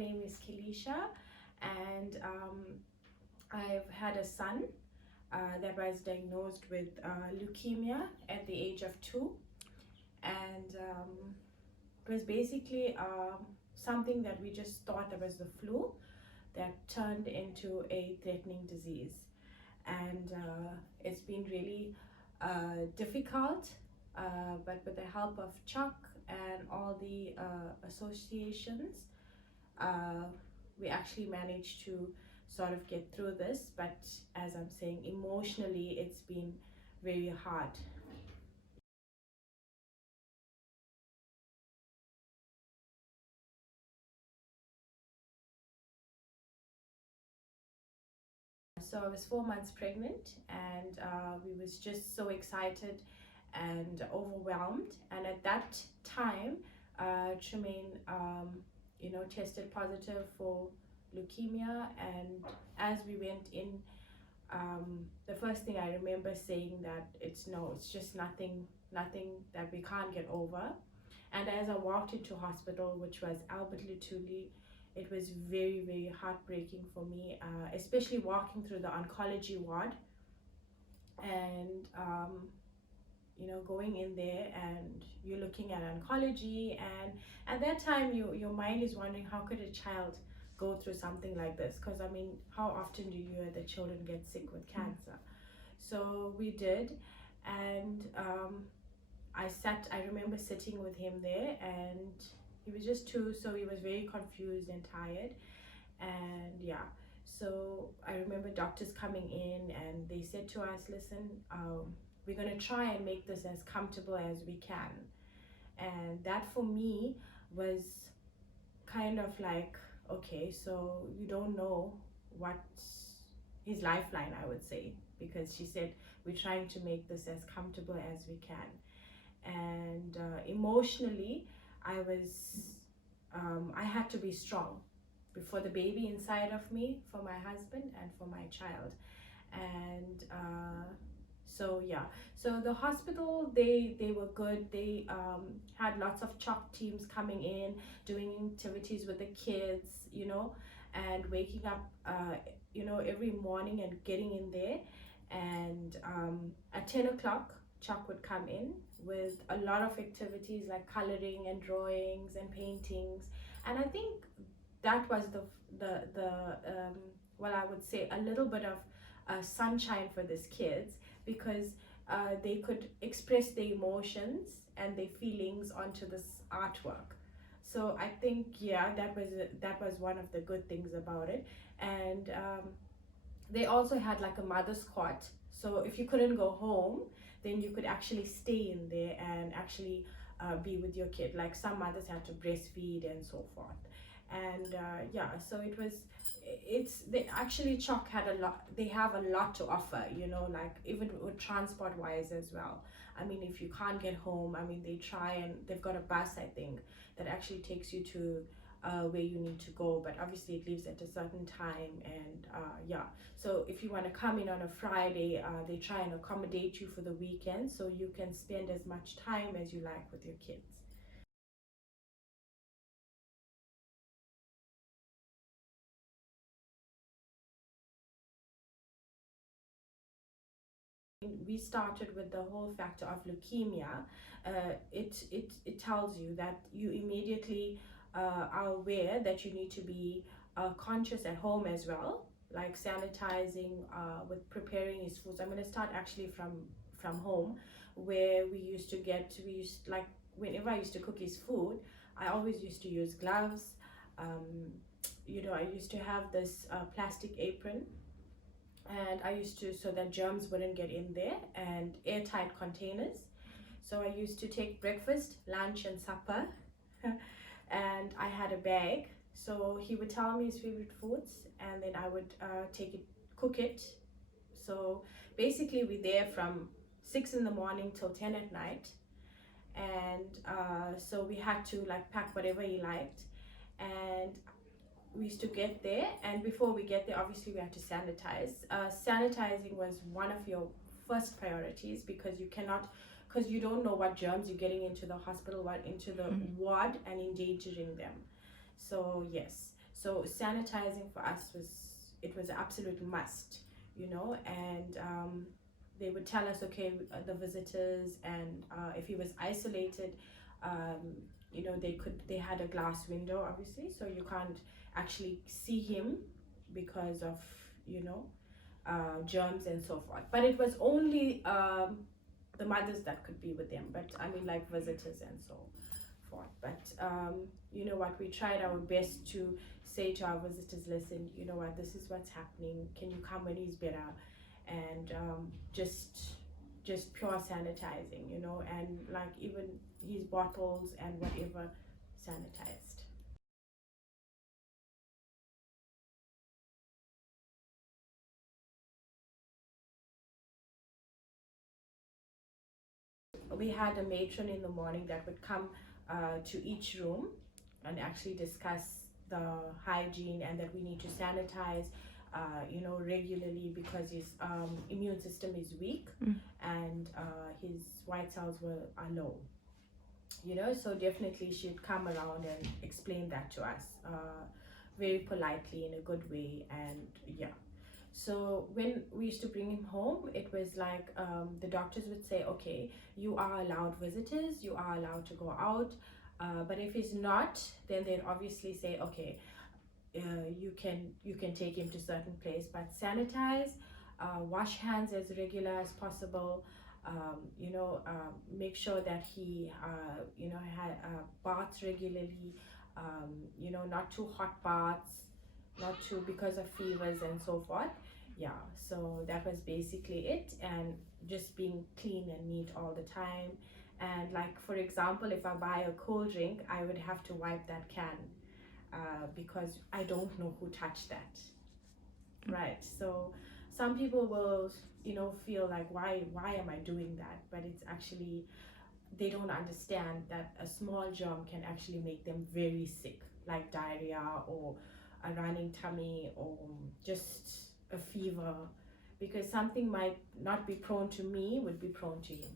name is Kelisha, and I've had a son that was diagnosed with leukemia at the age of 2, and it was basically something that we just thought that was the flu that turned into a threatening disease. And it's been really difficult, but with the help of Chuck and all the associations, uh, we actually managed to sort of get through this. But as I'm saying, emotionally, it's been very hard. So I was 4 months pregnant, and we was just so excited and overwhelmed. And at that time, Tremaine, tested positive for leukemia. And as we went in, the first thing I remember saying that it's just nothing that we can't get over. And as I walked into hospital, which was Albert Lutuli, it was very, very heartbreaking for me, especially walking through the oncology ward and, going in there and you're looking at oncology. And at that time, your mind is wondering, how could a child go through something like this? Because, I mean, how often do you hear that children get sick with cancer? So we did. And I remember sitting with him there, and he was just 2, so he was very confused and tired. And yeah, so I remember doctors coming in and they said to us, listen, we're going to try and make this as comfortable as we can. And that for me was kind of like, okay, so you don't know what's his lifeline, I would say, because she said, we're trying to make this as comfortable as we can. And emotionally, I had to be strong for the baby inside of me, for my husband, and for my child. And so yeah, so the hospital, they were good. They had lots of chalk teams coming in, doing activities with the kids, and waking up every morning and getting in there. And at 10 o'clock, Chuck would come in with a lot of activities like coloring and drawings and paintings. And I think that was well, I would say a little bit of sunshine for these kids, because they could express their emotions and their feelings onto this artwork. So I think, yeah, that was one of the good things about it. And they also had like a mother's cot, so if you couldn't go home, then you could actually stay in there and actually be with your kid. Like some mothers had to breastfeed and so forth. And yeah, so they actually Chalk had a lot, they have a lot to offer, like even with transport wise as well. I mean, if you can't get home, I mean, they've got a bus, I think, that actually takes you to where you need to go, but obviously it leaves at a certain time. And yeah, so if you want to come in on a Friday, they try and accommodate you for the weekend, so you can spend as much time as you like with your kids. We started with the whole factor of leukemia. It tells you that you immediately are aware that you need to be conscious at home as well, like sanitizing, with preparing his foods. I'm going to start actually from home, where we used, like, whenever I used to cook his food, I always used to use gloves. I used to have this plastic apron, and I used to, so that germs wouldn't get in there, and airtight containers. So I used to take breakfast, lunch, and supper, and I had a bag. So he would tell me his favorite foods, and then I would take it, cook it. So basically, we're there from 6 in the morning till 10 at night, and so we had to like pack whatever he liked. And we used to get there, and before we get there, obviously we had to sanitize. Sanitizing was one of your first priorities, because you don't know what germs you're getting into the hospital, what into the ward, and endangering them. So yes, So sanitizing for us was an absolute must, you know. And they would tell us, okay, the visitors, and if he was isolated, um, you know, they had a glass window, obviously, so you can't actually see him because of, you know, germs and so forth. But it was only the mothers that could be with them, but I mean, like visitors and so forth. But you know what, we tried our best to say to our visitors, listen, you know what, this is what's happening, can you come when he's better? And just pure sanitizing, you know, and like even his bottles and whatever, sanitized. We had a matron in the morning that would come to each room and actually discuss the hygiene, and that we need to sanitize, you know, regularly, because his immune system is weak, and his white cells are low. You know, so definitely she'd come around and explain that to us, very politely, in a good way, and yeah. So when we used to bring him home, it was like, the doctors would say, okay, you are allowed visitors, you are allowed to go out, but if he's not, then they'd obviously say, okay, you can take him to certain place, but sanitize, wash hands as regular as possible. You know, make sure that he you know, baths regularly. You know, not too hot baths, not too, because of fevers and so forth. Yeah, so that was basically it, and just being clean and neat all the time. And like, for example, if I buy a cold drink, I would have to wipe that can, because I don't know who touched that, right? So some people will, you know, feel like, why am I doing that? But it's actually, they don't understand that a small germ can actually make them very sick, like diarrhea, or a running tummy, or just a fever, because something might not be prone to me would be prone to him.